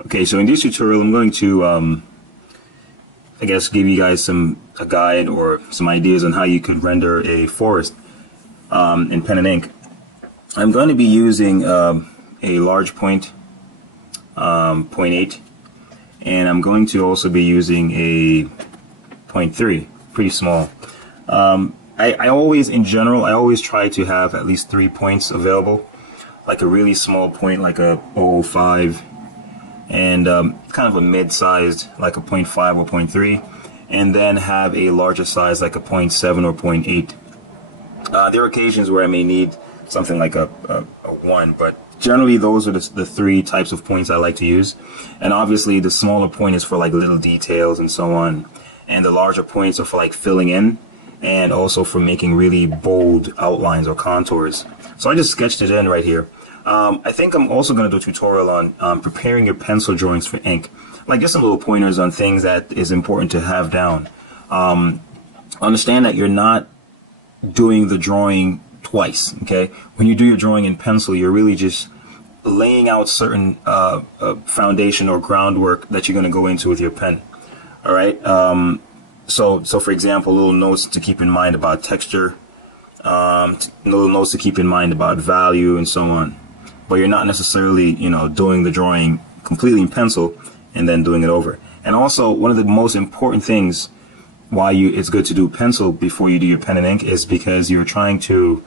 Okay, so in this tutorial I'm going to I guess give you guys a guide or some ideas on how you could render a forest in pen and ink. I'm going to be using a large point, 0.8, and I'm going to also be using a 0.3, pretty small. I always, in general, I always try to have at least 3 points available, like a really small point like a 0.05, and kind of a mid-sized like a 0.5 or 0.3, and then have a larger size like a 0.7 or 0.8. There are occasions where I may need something like a 1, but generally those are the 3 types of points I like to use. And obviously the smaller point is for like little details and so on, and the larger points are for like filling in and also for making really bold outlines or contours. So I just sketched it in right here. I think I'm also going to do a tutorial on preparing your pencil drawings for ink, like just some little pointers on things that is important to have down. Understand that you're not doing the drawing twice, okay? When you do your drawing in pencil, you're really just laying out certain foundation or groundwork that you're going to go into with your pen. All right. So for example, little notes to keep in mind about texture, little notes to keep in mind about value, and so on. But you're not necessarily, doing the drawing completely in pencil and then doing it over. And also, one of the most important things why it's good to do pencil before you do your pen and ink is because you're trying to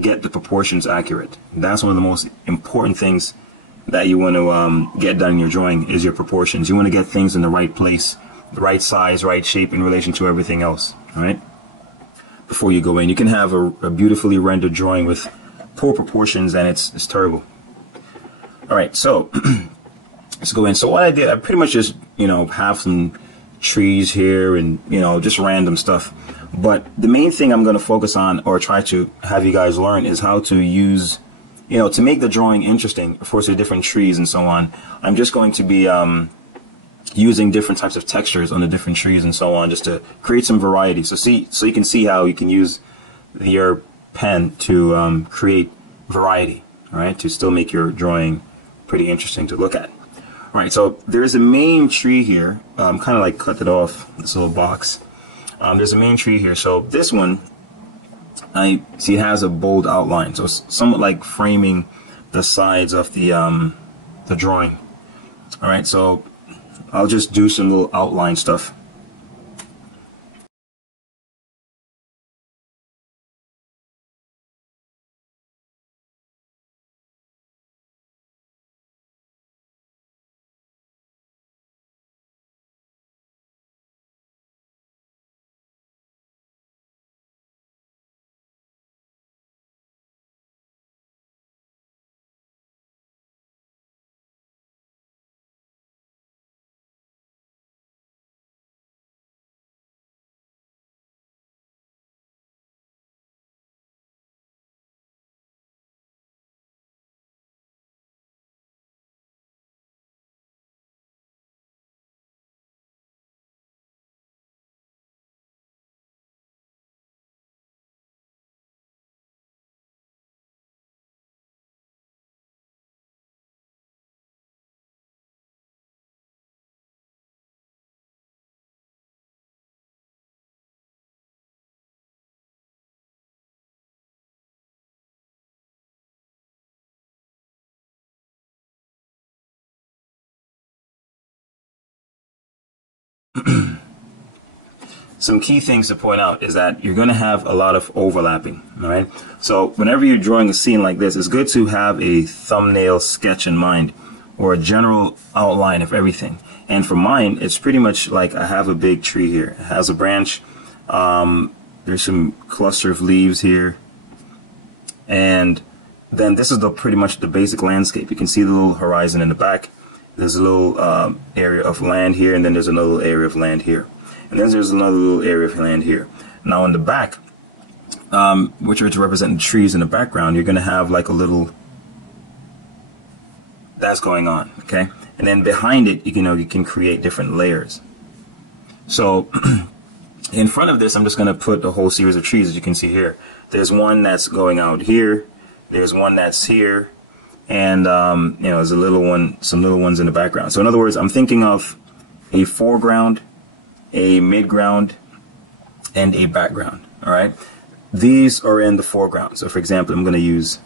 get the proportions accurate. That's one of the most important things that you want to get done in your drawing is your proportions. You want to get things in the right place, the right size, right shape in relation to everything else, all right? Before you go in, you can have a beautifully rendered drawing with poor proportions and it's terrible. All right, so let's go in. So what I did, I pretty much just, have some trees here and, just random stuff. But the main thing I'm going to focus on or try to have you guys learn is how to use, to make the drawing interesting. Of course, there are different trees and so on. I'm just going to be using different types of textures on the different trees and so on, just to create some variety. So you can see how you can use your pen to create variety, all right, to still make your drawing pretty interesting to look at. All right, so there's a main tree here. Kind of like cut it off, this little box. There's a main tree here. So this one, I see it has a bold outline, so it's somewhat like framing the sides of the drawing. All right, so I'll just do some little outline stuff. Some key things to point out is that you're going to have a lot of overlapping, all right? So whenever you're drawing a scene like this, it's good to have a thumbnail sketch in mind or a general outline of everything. And for mine, it's pretty much like I have a big tree here. It has a branch. There's some cluster of leaves here. And then this is pretty much the basic landscape. You can see the little horizon in the back. There's a little area of land here, and then there's another area of land here. And then there's another little area of land here. Now on the back, which are to represent the trees in the background, you're going to have like a little, that's going on, okay? And then behind it, you can create different layers. So in front of this, I'm just going to put a whole series of trees, as you can see here. There's one that's going out here. There's one that's here. and you know, there's a little one, some little ones in the background. So in other words, I'm thinking of a foreground, a midground, and a background. All right, these are in the foreground. So for example, I'm going to use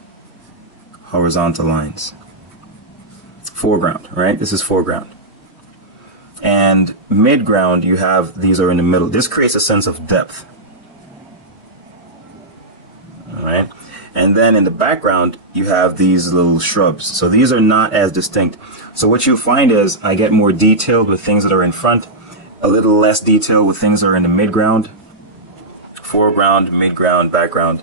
horizontal lines. Foreground, right? This is foreground. And midground, you have, these are in the middle. This creates a sense of depth. All right. And then in the background, you have these little shrubs. So these are not as distinct. So what you find is I get more detailed with things that are in front, a little less detail with things that are in the midground, foreground, midground, background.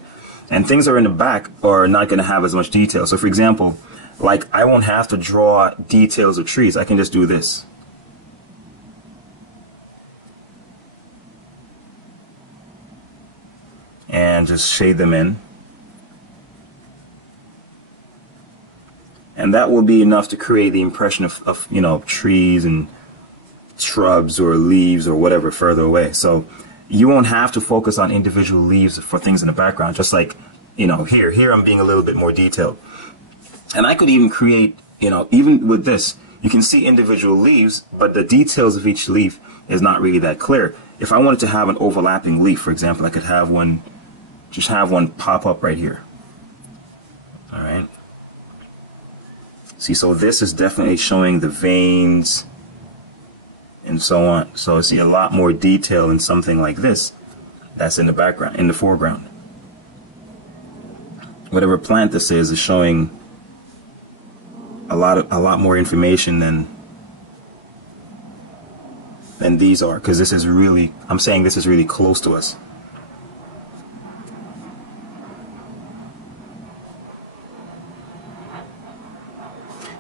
And things that are in the back are not going to have as much detail. So for example, like I won't have to draw details of trees. I can just do this. And just shade them in. And that will be enough to create the impression of you know, trees and shrubs or leaves or whatever further away. So you won't have to focus on individual leaves for things in the background, just like, you know, here I'm being a little bit more detailed. And I could even create, you know, even with this, you can see individual leaves, but the details of each leaf is not really that clear. If I wanted to have an overlapping leaf, for example, I could have one, just have one pop up right here. All right. See, so this is definitely showing the veins and so on. So I see a lot more detail in something like this that's in the background, in the foreground. Whatever plant this is showing a lot more information than these are, because this is really, I'm saying this is really close to us.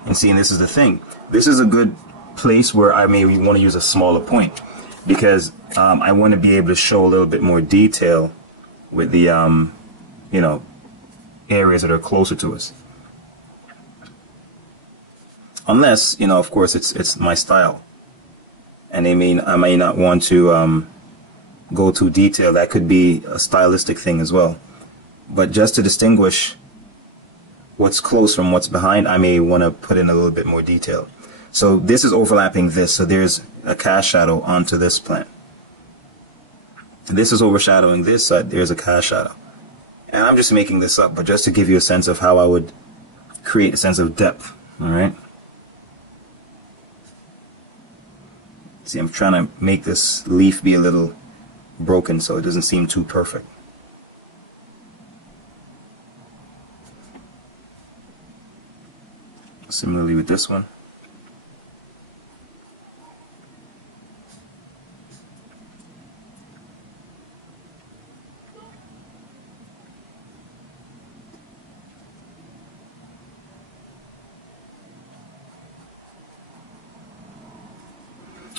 And see, and this is the thing. This is a good place where I may want to use a smaller point, because I want to be able to show a little bit more detail with the, you know, areas that are closer to us. Unless, you know, of course, it's my style, and I may not want to go too detailed. That could be a stylistic thing as well. But just to distinguish what's close from what's behind, I may want to put in a little bit more detail. So this is overlapping this, so there's a cast shadow onto this plant. This is overshadowing this side, there's a cast shadow. And I'm just making this up, but just to give you a sense of how I would create a sense of depth. All right. See, I'm trying to make this leaf be a little broken so it doesn't seem too perfect. Similarly with this one.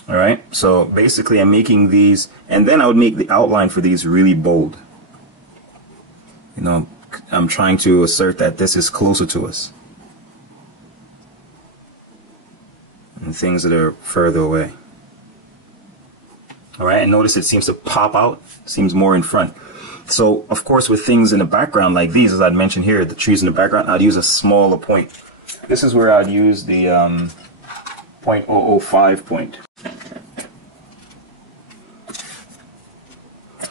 All right, so basically I'm making these, and then I would make the outline for these really bold. You know, I'm trying to assert that this is closer to us, and things that are further away. All right, and notice it seems to pop out, seems more in front. So, of course, with things in the background like these, as I'd mentioned here, the trees in the background, I'd use a smaller point. This is where I'd use the 0.005 point.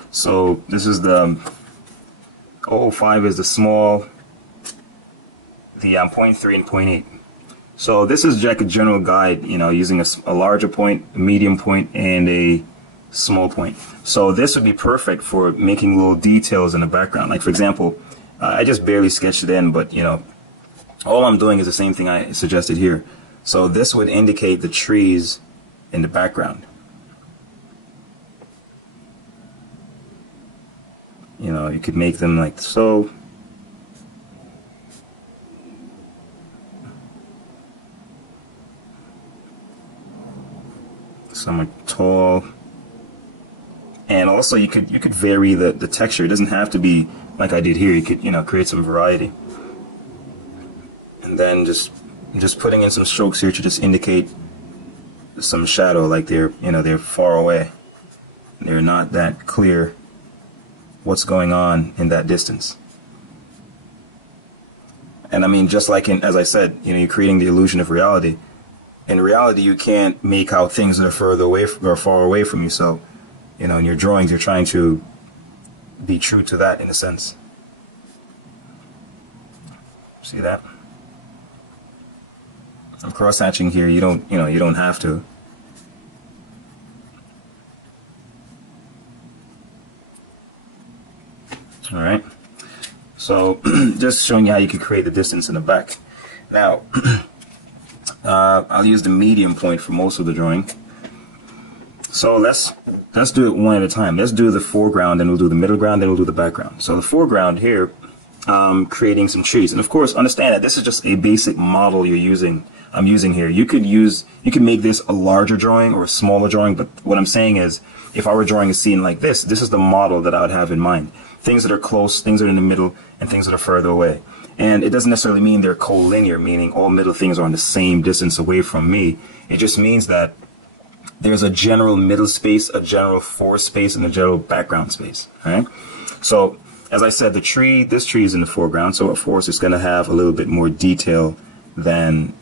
So this is the 0.05 is the small, the 0.3 and 0.8. So this is like a general guide, you know, using a larger point, a medium point, and a small point. So this would be perfect for making little details in the background. Like for example, I just barely sketched it in, but you know, all I'm doing is the same thing I suggested here. So this would indicate the trees in the background. You know, you could make them like so. Some are tall. And also you could vary the texture. It doesn't have to be like I did here. You could, you know, create some variety. And then just putting in some strokes here to just indicate some shadow, like they're, you know, they're far away. They're not that clear what's going on in that distance. And I mean, just like as I said, you're creating the illusion of reality. In reality, you can't make out things that are further away or far away from you. So, in your drawings, you're trying to be true to that in a sense. See that? I'm cross-hatching here. You don't have to. All right. So just showing you how you can create the distance in the back. Now, I'll use the medium point for most of the drawing. So let's do it one at a time. Let's do the foreground, then we'll do the middle ground, then we'll do the background. So the foreground here, creating some trees, and of course, understand that this is just a basic model I'm using here. You could make this a larger drawing or a smaller drawing, but what I'm saying is, if I were drawing a scene like this is the model that I would have in mind. Things that are close, things that are in the middle, and things that are further away. And it doesn't necessarily mean they're collinear, meaning all middle things are on the same distance away from me. It just means that there's a general middle space, a general fore space, and a general background space. All right. So as I said, this tree is in the foreground, so of course it's going to have a little bit more detail than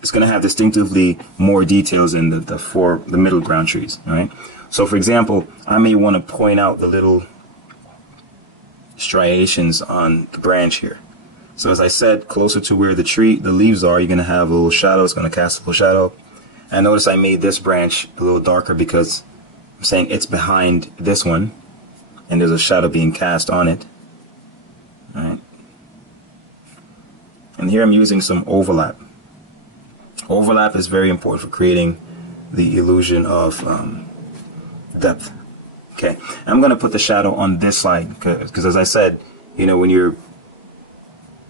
it's going to have distinctively more details in the middle ground trees. All right. So for example, I may want to point out the little striations on the branch here. So as I said, closer to where the leaves are, you're going to have a little shadow. It's going to cast a little shadow. And notice I made this branch a little darker because I'm saying it's behind this one, and there's a shadow being cast on it. All right. And here I'm using some overlap. Overlap is very important for creating the illusion of depth. Okay, I'm going to put the shadow on this side because as I said, when you're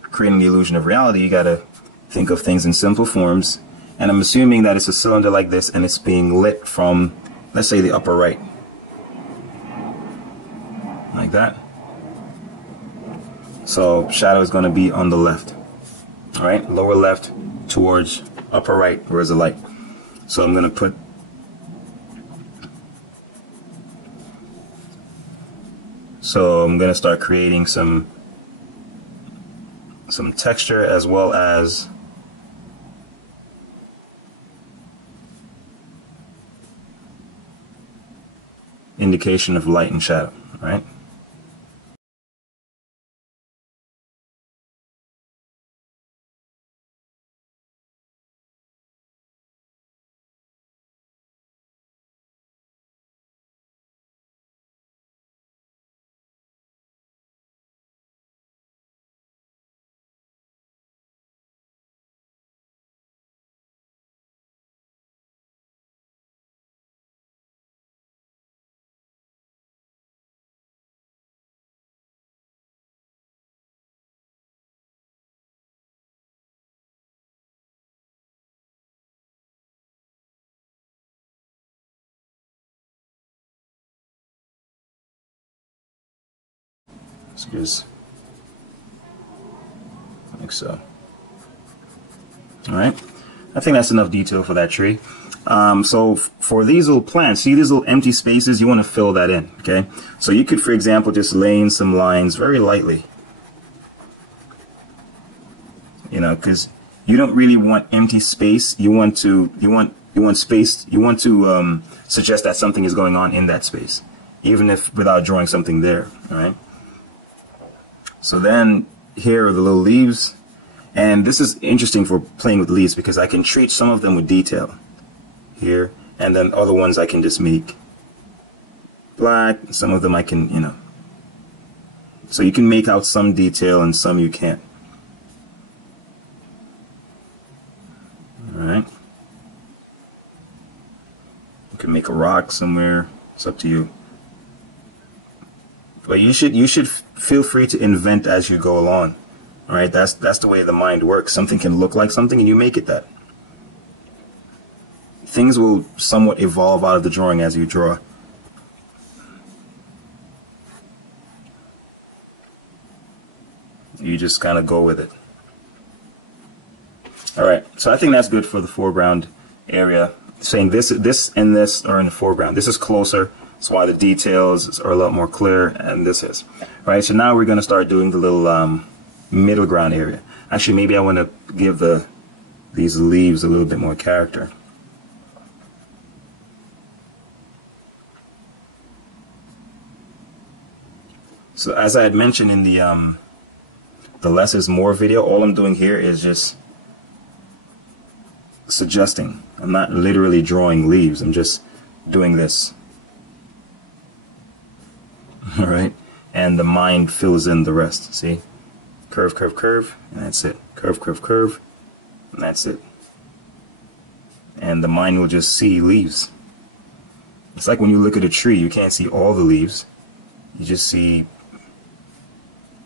creating the illusion of reality, you got to think of things in simple forms. And I'm assuming that it's a cylinder like this and it's being lit from, let's say, the upper right. Like that. So shadow is going to be on the left. All right, lower left towards upper right, where's the light. So I'm going to put start creating some texture as well as indication of light and shadow, right? So just like so. All right, I think that's enough detail for that tree. So for these little plants, see these little empty spaces, you want to fill that in, okay? So you could, for example, just lay in some lines very lightly, because you don't really want empty space. You want space. You want to suggest that something is going on in that space, even if without drawing something there. All right. So then here are the little leaves, and this is interesting for playing with leaves because I can treat some of them with detail here, and then other ones I can just make black. Some of them I can, so you can make out some detail and some you can't. All right. You can make a rock somewhere. It's up to you. But you should feel free to invent as you go along. All right, that's the way the mind works. Something can look like something, and you make it that. Things will somewhat evolve out of the drawing as you draw. You just kind of go with it. All right, so I think that's good for the foreground area. Saying this and this are in the foreground. This is closer. That's why the details are a lot more clear, and this is. All right, so now we're going to start doing the little middle ground area. Actually, maybe I want to give these leaves a little bit more character. So as I had mentioned in the less is more video, all I'm doing here is just suggesting. I'm not literally drawing leaves. I'm just doing this. All right, and the mind fills in the rest. See, curve, curve, curve, and that's it. Curve, curve, curve, and that's it. And the mind will just see leaves. It's like when you look at a tree, you can't see all the leaves. You just see,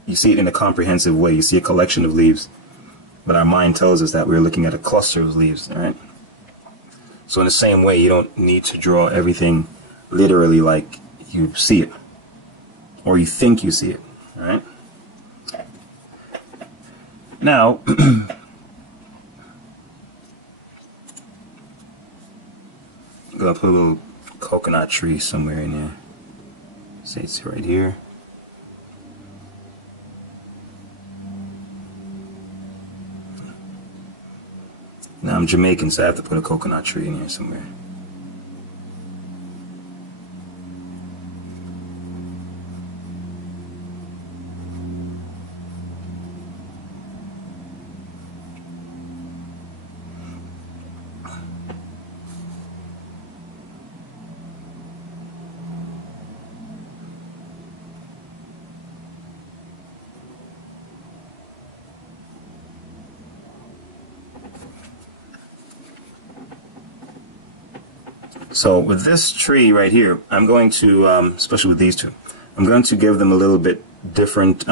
you see it in a comprehensive way. You see a collection of leaves. But our mind tells us that we're looking at a cluster of leaves, all right? So in the same way, you don't need to draw everything literally like you see it, or you think you see it, all right? Now, I'm gonna put a little coconut tree somewhere in there. Say it's right here. Now I'm Jamaican, so I have to put a coconut tree in here somewhere. So with this tree right here, I'm going to, especially with these two, I'm going to give them a little bit different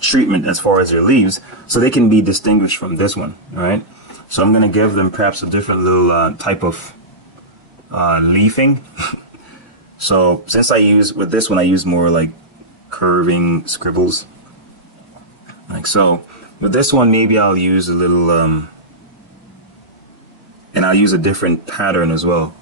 treatment as far as their leaves, so they can be distinguished from this one, all right? So I'm going to give them perhaps a different little type of leafing. So since I use, with this one, I use more like curving scribbles, like so. With this one, maybe I'll use a little, and I'll use a different pattern as well.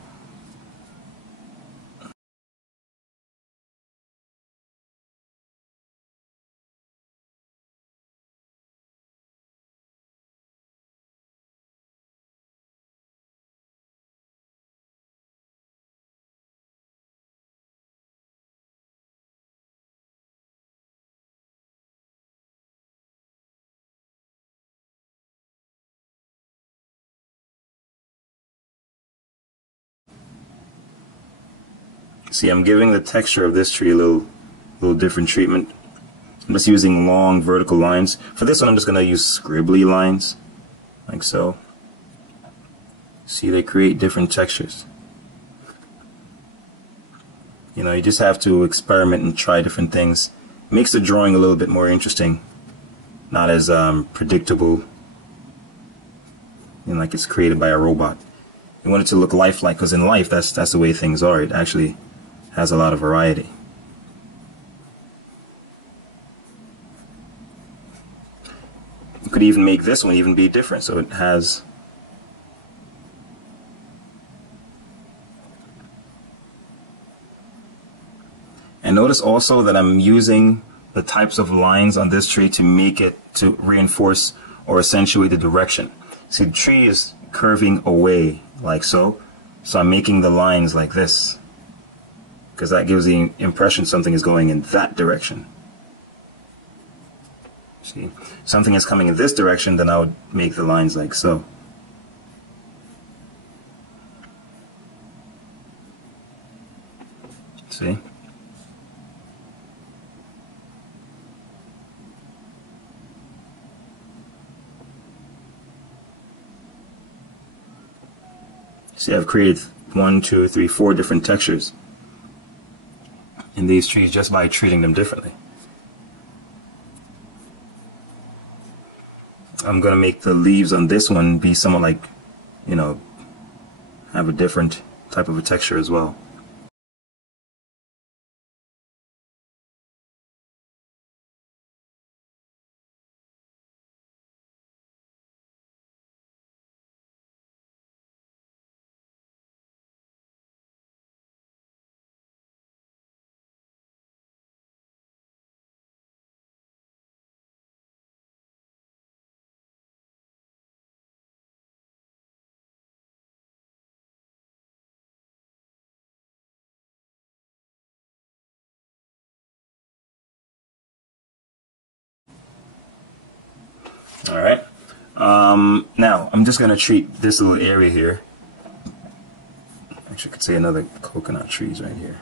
See, I'm giving the texture of this tree a little different treatment. I'm just using long vertical lines. For this one, I'm just going to use scribbly lines, like so. See, they create different textures. You know, you just have to experiment and try different things. Makes the drawing a little bit more interesting, not as predictable, and like it's created by a robot. You want it to look lifelike, because in life, that's the way things are. It actually has a lot of variety. You could even make this one even be different, so it has. And notice also that I'm using the types of lines on this tree to make it, to reinforce or accentuate the direction. See, the tree is curving away like so, so I'm making the lines like this, because that gives the impression something is going in that direction. See, something is coming in this direction, then I would make the lines like so. See? See, I've created 1, 2, 3, 4 different textures in these trees just by treating them differently. I'm going to make the leaves on this one be somewhat like, you know, have a different type of a texture as well. All right. Now I'm just gonna treat this little area here. Actually, I could say another coconut trees right here.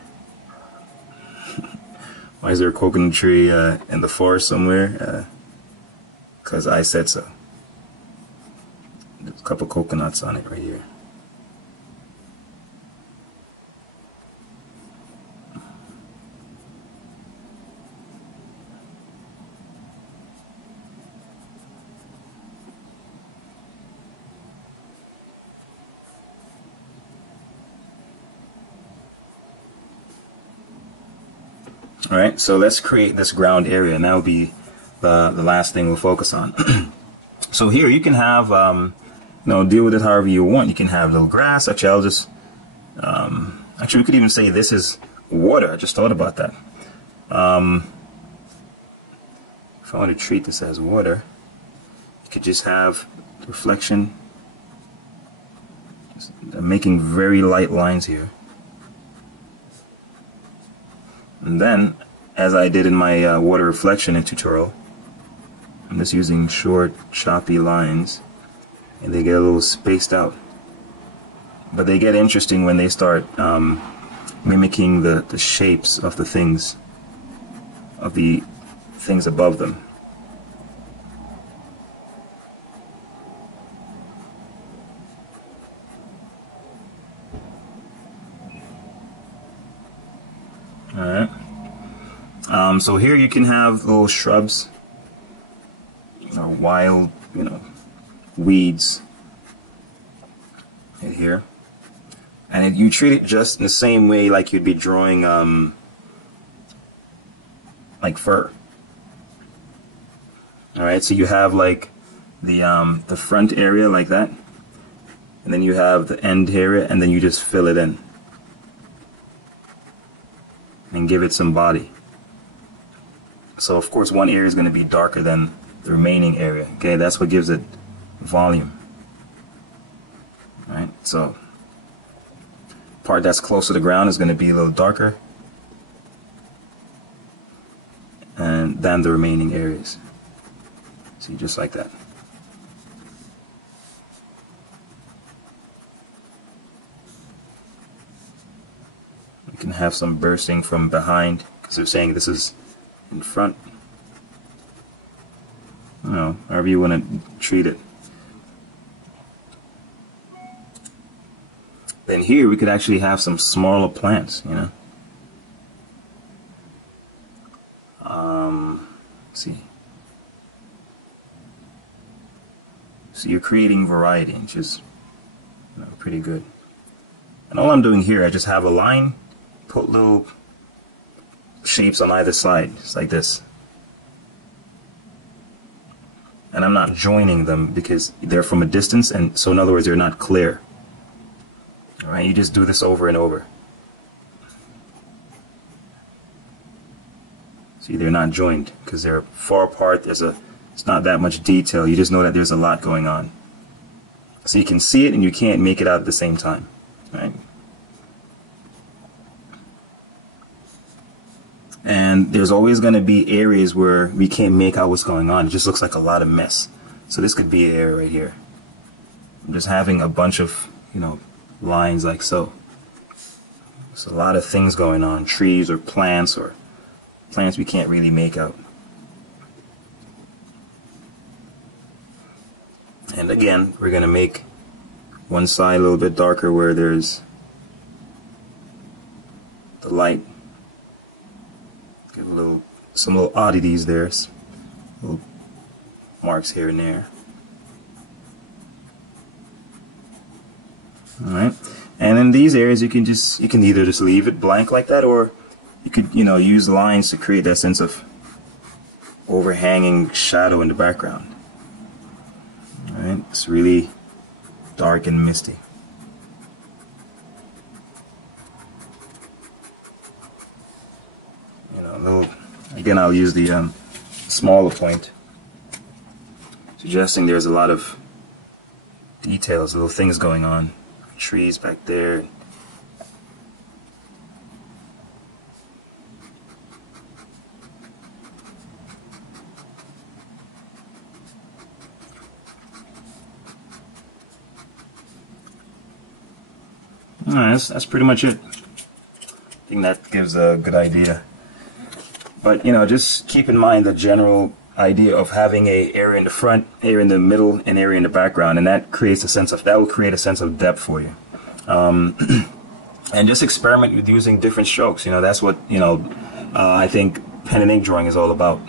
Why is there a coconut tree in the forest somewhere? Because I said so. There's a couple coconuts on it right here. All right, so let's create this ground area, and that'll be the last thing we'll focus on. So here you can have, deal with it however you want. You can have little grass. Actually, I'll just, actually, we could even say this is water. I just thought about that. If I want to treat this as water, you could just have reflection. I'm making very light lines here. And then, as I did in my water reflection tutorial, I'm just using short, choppy lines, and they get a little spaced out. But they get interesting when they start mimicking the shapes of the things above them. Alright. So here you can have little shrubs or wild, weeds right here. And you treat it just in the same way like you'd be drawing like fur. Alright, so you have like the front area like that, and then you have the end area, and then you just fill it in and give it some body. So of course one area is going to be darker than the remaining area. Okay, that's what gives it volume. Alright, so part that's close to the ground is going to be a little darker than the remaining areas. See, just like that. You can have some bursting from behind, because they're saying this is in front. However you want to treat it. Then here we could actually have some smaller plants, Let's see. So you're creating variety, which is pretty good. And all I'm doing here, I just have a line, put little shapes on either side, just like this. And I'm not joining them because they're from a distance, and so in other words, they're not clear. Alright, you just do this over and over. See, they're not joined because they're far apart. It's not that much detail. You just know that there's a lot going on. So you can see it and you can't make it out at the same time. Right? And there's always going to be areas where we can't make out what's going on. It just looks like a lot of mess. So this could be an area right here. I'm just having a bunch of, lines like so. There's a lot of things going on. Trees or plants we can't really make out. And again, we're going to make one side a little bit darker where there's the light. Give some little oddities there, little marks here and there. Alright, and in these areas you can either just leave it blank like that, or you could use lines to create that sense of overhanging shadow in the background. Alright, it's really dark and misty. Again, I'll use the smaller point, suggesting there's a lot of details, little things going on. Trees back there. All right, that's pretty much it. I think that gives a good idea. But, you know, just keep in mind the general idea of having a area in the front, area in the middle, and area in the background, and that will create a sense of depth for you. And just experiment with using different strokes. You know, that's what, I think pen and ink drawing is all about.